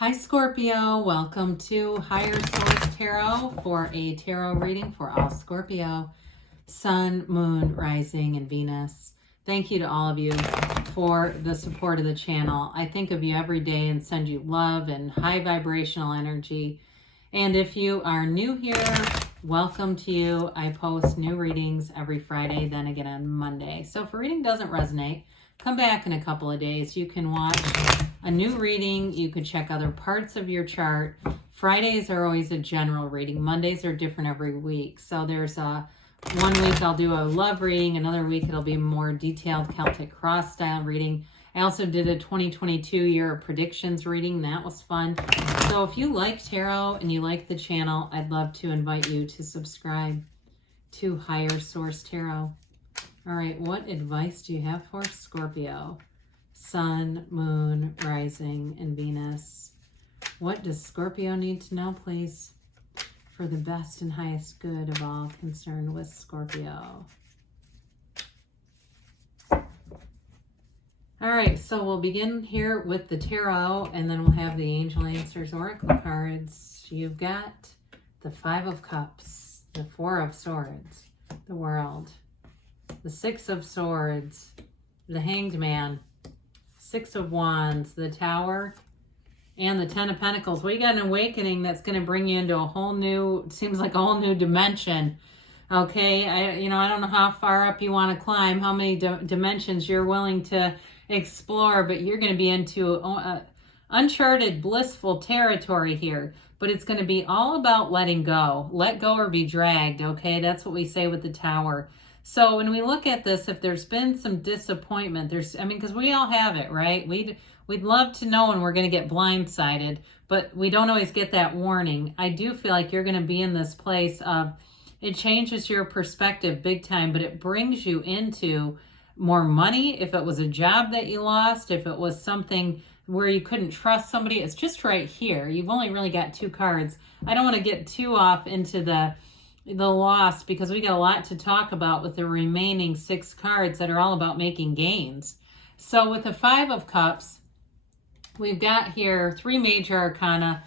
Hi Scorpio, welcome to Higher Source Tarot for a tarot reading for all Scorpio, Sun, Moon, Rising, and Venus. Thank you to all of you for the support of the channel. I think of you every day and send you love and high vibrational energy. And if you are new here, welcome to you. I post new readings every Friday, then again on Monday. So if a reading doesn't resonate, come back in a couple of days. You can watch a new reading. You could check other parts of your chart. Fridays are always a general reading. Mondays are different every week. So there's one week I'll do a love reading. Another week it'll be more detailed Celtic cross style reading. I also did a 2022 year predictions reading. That was fun. So if you like tarot and you like the channel, I'd love to invite you to subscribe to Higher Source Tarot. All right, what advice do you have for Scorpio? Sun, Moon, Rising, and Venus. What does Scorpio need to know, please, for the best and highest good of all concerned with Scorpio? All right, so we'll begin here with the tarot, and then we'll have the Angel Answers Oracle cards. You've got the Five of Cups, the Four of Swords, the World, the Six of Swords, the Hanged Man, Six of Wands, the Tower, and the Ten of Pentacles. Well, you got an awakening that's going to bring you into a whole new, seems like a whole new dimension. Okay, I don't know how far up you want to climb, how many dimensions you're willing to explore, but you're going to be into uncharted, blissful territory here. But it's going to be all about letting go. Let go or be dragged, okay? That's what we say with the Tower. So when we look at this, if there's been some disappointment, because we all have it, right? We'd love to know when we're going to get blindsided, but we don't always get that warning. I do feel like you're going to be in this place of, it changes your perspective big time, but it brings you into more money. If it was a job that you lost, if it was something where you couldn't trust somebody, it's just right here. You've only really got two cards. I don't want to get too off into the loss, because we got a lot to talk about with the remaining six cards that are all about making gains. So with the Five of Cups, we've got here three major arcana: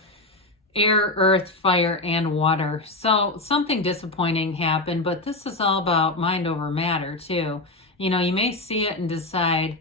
air, earth, fire, and water. So something disappointing happened, but this is all about mind over matter too. You may see it and decide,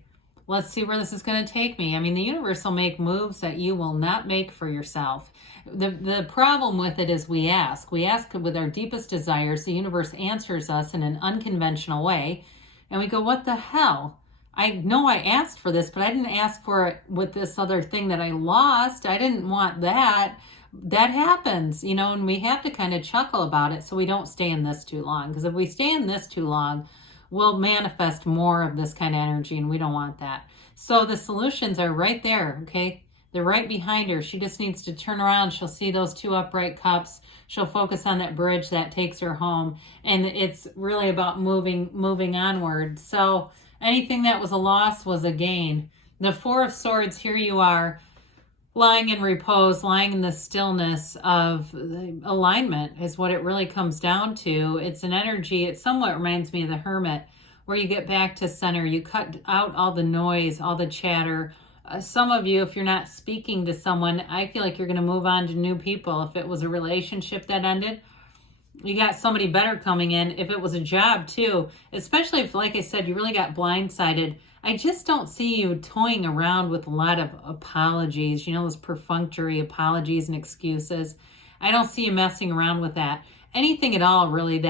let's see where this is going to take me. The universe will make moves that you will not make for yourself. The problem with it is we ask with our deepest desires. The universe answers us in an unconventional way, and we go, what the hell? I know I asked for this, but I didn't ask for it with this other thing that I lost. I didn't want that. That happens, and we have to kind of chuckle about it so we don't stay in this too long. Because if we stay in this too long, we'll manifest more of this kind of energy, and we don't want that. So the solutions are right there, okay? They're right behind her. She just needs to turn around. She'll see those two upright cups. She'll focus on that bridge that takes her home. And it's really about moving onward. So anything that was a loss was a gain. The Four of Swords, here you are, lying in repose, lying in the stillness of alignment is what it really comes down to. It's an energy. It somewhat reminds me of the Hermit, where you get back to center. You cut out all the noise, all the chatter. Some of you, if you're not speaking to someone, I feel like you're going to move on to new people. If it was a relationship that ended, you got somebody better coming in. If it was a job too, especially if, like I said, you really got blindsided, I just don't see you toying around with a lot of apologies, those perfunctory apologies and excuses. I don't see you messing around with that. Anything at all, really,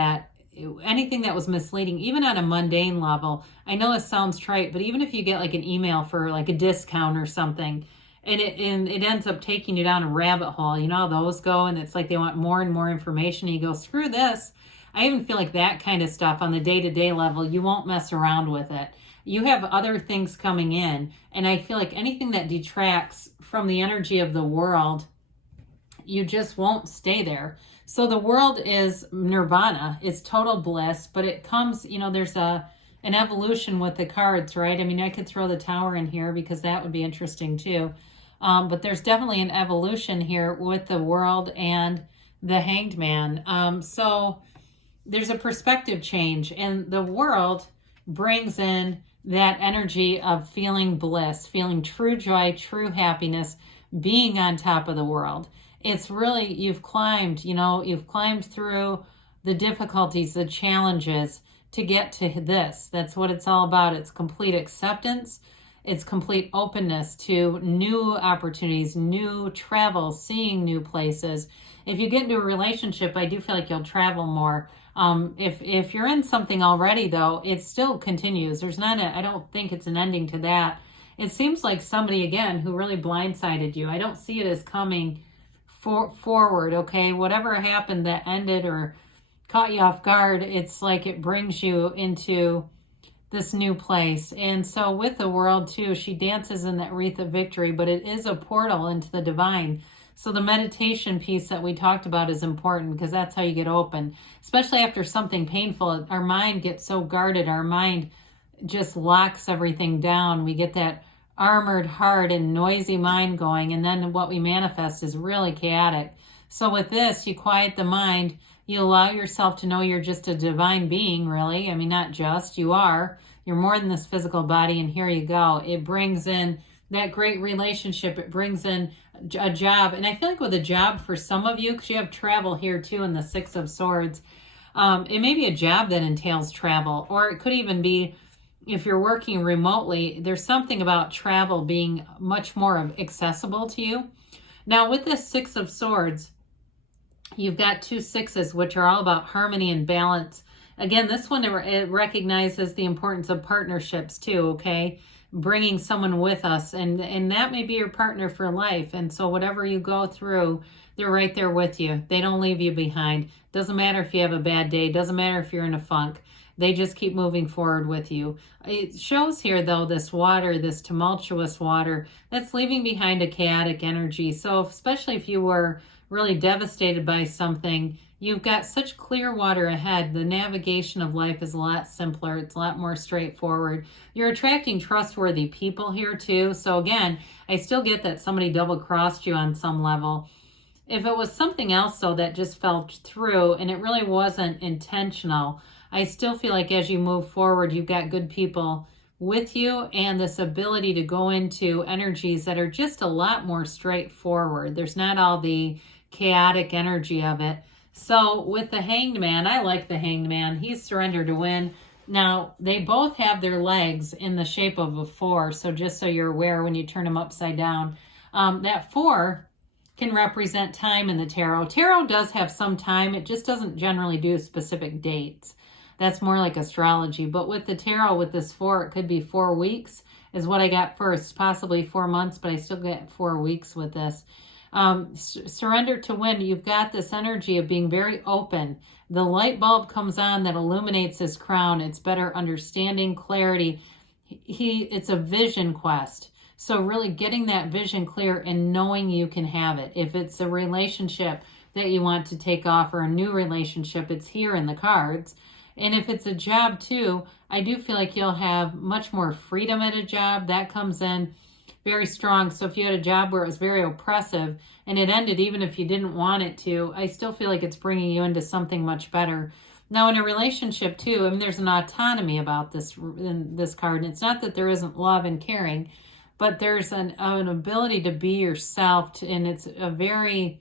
anything that was misleading, even on a mundane level. I know this sounds trite, but even if you get like an email for like a discount or something, and it ends up taking you down a rabbit hole, how those go, and it's like they want more and more information, and you go, screw this. I even feel like that kind of stuff on the day-to-day level, you won't mess around with it. You have other things coming in, and I feel like anything that detracts from the energy of the world, you just won't stay there. So the world is nirvana. It's total bliss, but it comes, there's an evolution with the cards, right? I could throw the Tower in here because that would be interesting too. But there's definitely an evolution here with the world and the Hanged Man. So there's a perspective change, and the world brings in that energy of feeling bliss, feeling true joy, true happiness, being on top of the world. It's really, you've climbed, you've climbed through the difficulties, the challenges to get to this. That's what it's all about. It's complete acceptance. It's complete openness to new opportunities, new travel, seeing new places. If you get into a relationship, I do feel like you'll travel more. If you're in something already, though, it still continues. There's not I don't think it's an ending to that. It seems like somebody, again, who really blindsided you. I don't see it as coming forward, okay? Whatever happened that ended or caught you off guard, it's like it brings you into this new place. And so with the world too, she dances in that wreath of victory, but it is a portal into the divine. So the meditation piece that we talked about is important because that's how you get open, especially after something painful. Our mind gets so guarded. Our mind just locks everything down. We get that armored heart and noisy mind going, and then what we manifest is really chaotic. So with this, you quiet the mind. You allow yourself to know you're just a divine being, really. I mean, not just, you are. You're more than this physical body, and here you go. It brings in that great relationship. It brings in a job. And I feel like with a job for some of you, because you have travel here too in the Six of Swords, it may be a job that entails travel, or it could even be if you're working remotely, there's something about travel being much more accessible to you. Now, with this Six of Swords, you've got two sixes, which are all about harmony and balance. Again, this one, it recognizes the importance of partnerships too, okay? Bringing someone with us, and that may be your partner for life. And so whatever you go through, they're right there with you. They don't leave you behind. Doesn't matter if you have a bad day. Doesn't matter if you're in a funk. They just keep moving forward with you. It shows here, though, this water, this tumultuous water, that's leaving behind a chaotic energy. So especially if you were really devastated by something, you've got such clear water ahead. The navigation of life is a lot simpler. It's a lot more straightforward. You're attracting trustworthy people here too. So again, I still get that somebody double-crossed you on some level. If it was something else, though, that just fell through and it really wasn't intentional, I still feel like as you move forward, you've got good people with you and this ability to go into energies that are just a lot more straightforward. There's not all the chaotic energy of it. So with the Hanged Man, I like the Hanged Man. He's surrendered to win. Now, they both have their legs in the shape of a 4. So just so you're aware, when you turn them upside down, that 4 can represent time in the tarot. Tarot does have some time. It just doesn't generally do specific dates. That's more like astrology. But with the tarot, with this 4, it could be 4 weeks is what I got first. Possibly 4 months, but I still get 4 weeks with this. Surrender to win. You've got this energy of being very open. The light bulb comes on that illuminates his crown. It's better understanding, clarity. It's a vision quest. So really getting that vision clear and knowing you can have it. If it's a relationship that you want to take off or a new relationship, it's here in the cards. And if it's a job too, I do feel like you'll have much more freedom at a job. That comes in very strong. So if you had a job where it was very oppressive and it ended even if you didn't want it to, I still feel like it's bringing you into something much better. Now in a relationship too, I mean, there's an autonomy about this in this card. And it's not that there isn't love and caring, but there's an ability to be yourself, and it's a very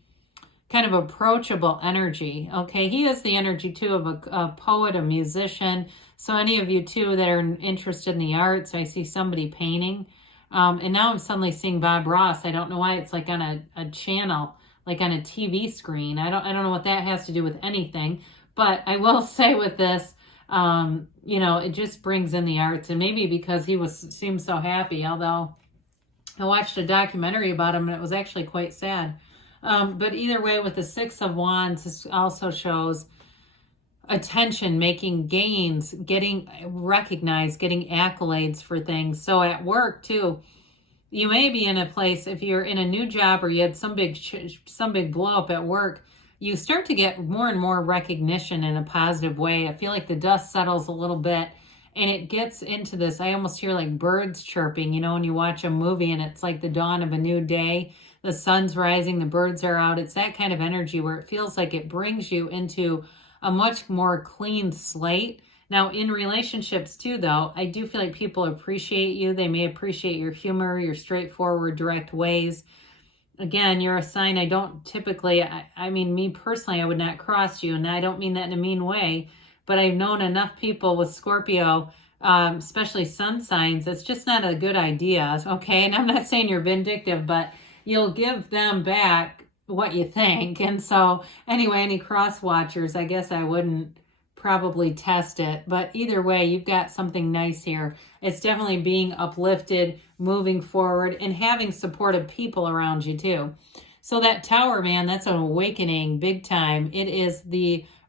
kind of approachable energy. Okay, he has the energy too of a poet, a musician. So any of you too that are interested in the arts, I see somebody painting. And now I'm suddenly seeing Bob Ross. I don't know why. It's like on a channel, like on a TV screen. I don't know what that has to do with anything. But I will say with this, it just brings in the arts. And maybe because he seemed so happy, although I watched a documentary about him and it was actually quite sad. But either way, with the Six of Wands, this also shows attention, making gains, getting recognized, getting accolades for things. So at work too, you may be in a place, if you're in a new job or you had some big blow up at work, you start to get more and more recognition in a positive way. I feel like the dust settles a little bit and it gets into this. I almost hear like birds chirping, when you watch a movie and it's like the dawn of a new day. The sun's rising, the birds are out. It's that kind of energy where it feels like it brings you into a much more clean slate. Now, in relationships too, though, I do feel like people appreciate you. They may appreciate your humor, your straightforward, direct ways. Again, you're a sign I don't typically, I mean, me personally, I would not cross you. And I don't mean that in a mean way, but I've known enough people with Scorpio, especially sun signs, it's just not a good idea. Okay. And I'm not saying you're vindictive, but you'll give them back what you think. And so, anyway, any cross watchers, I guess I wouldn't probably test it, but either way, you've got something nice here. It's definitely being uplifted, moving forward, and having supportive people around you too. So that Tower, man, that's an awakening big time. It is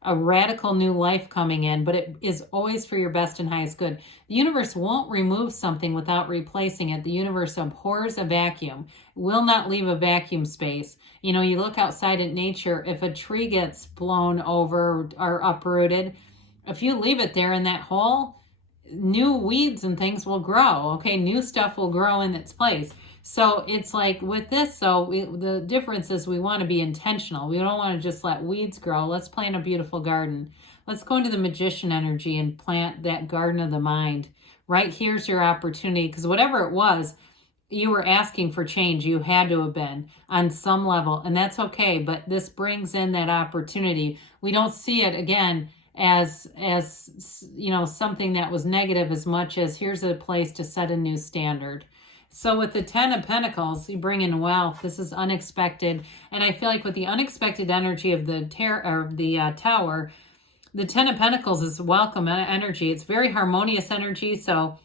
a radical new life coming in, but it is always for your best and highest good. The universe won't remove something without replacing it. The universe abhors a vacuum, will not leave a vacuum space. You know, you look outside at nature, if a tree gets blown over or uprooted, if you leave it there in that hole, new weeds and things will grow. Okay, new stuff will grow in its place. So it's like with this, the difference is we want to be intentional. We don't want to just let weeds grow. Let's plant a beautiful garden. Let's go into the magician energy and plant that garden of the mind. Right here's your opportunity, because whatever it was, you were asking for change. You had to have been on some level, and that's okay. But this brings in that opportunity. We don't see it again as you know, something that was negative as much as here's a place to set a new standard. So with the 10 of Pentacles, you bring in wealth. This is unexpected. And I feel like with the unexpected energy of the Tower, the 10 of Pentacles is welcome energy. It's very harmonious energy. So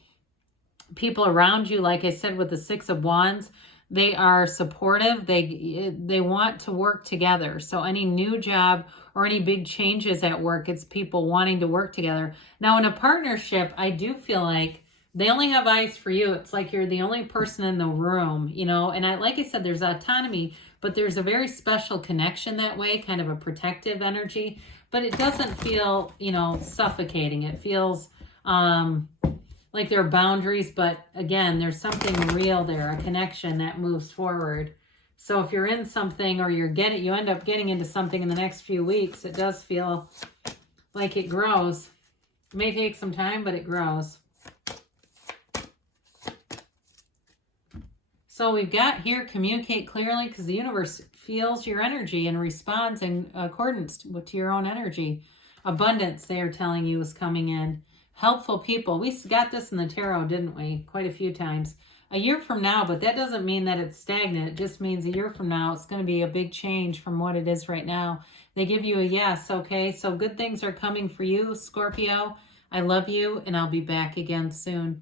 people around you, like I said, with the 6 of Wands, they are supportive. They want to work together. So any new job or any big changes at work, it's people wanting to work together. Now in a partnership, I do feel like they only have eyes for you. It's like you're the only person in the room, you know, and like I said, there's autonomy, but there's a very special connection that way, kind of a protective energy, but it doesn't feel, you know, suffocating. It feels like there are boundaries, but again, there's something real there, a connection that moves forward. So if you're in something or you end up getting into something in the next few weeks, it does feel like it grows. It may take some time, but it grows. So we've got here, communicate clearly, because the universe feels your energy and responds in accordance to your own energy. Abundance, they are telling you, is coming in. Helpful people. We got this in the tarot, didn't we? Quite a few times. A year from now, but that doesn't mean that it's stagnant. It just means a year from now, it's going to be a big change from what it is right now. They give you a yes, okay? So good things are coming for you, Scorpio. I love you, and I'll be back again soon.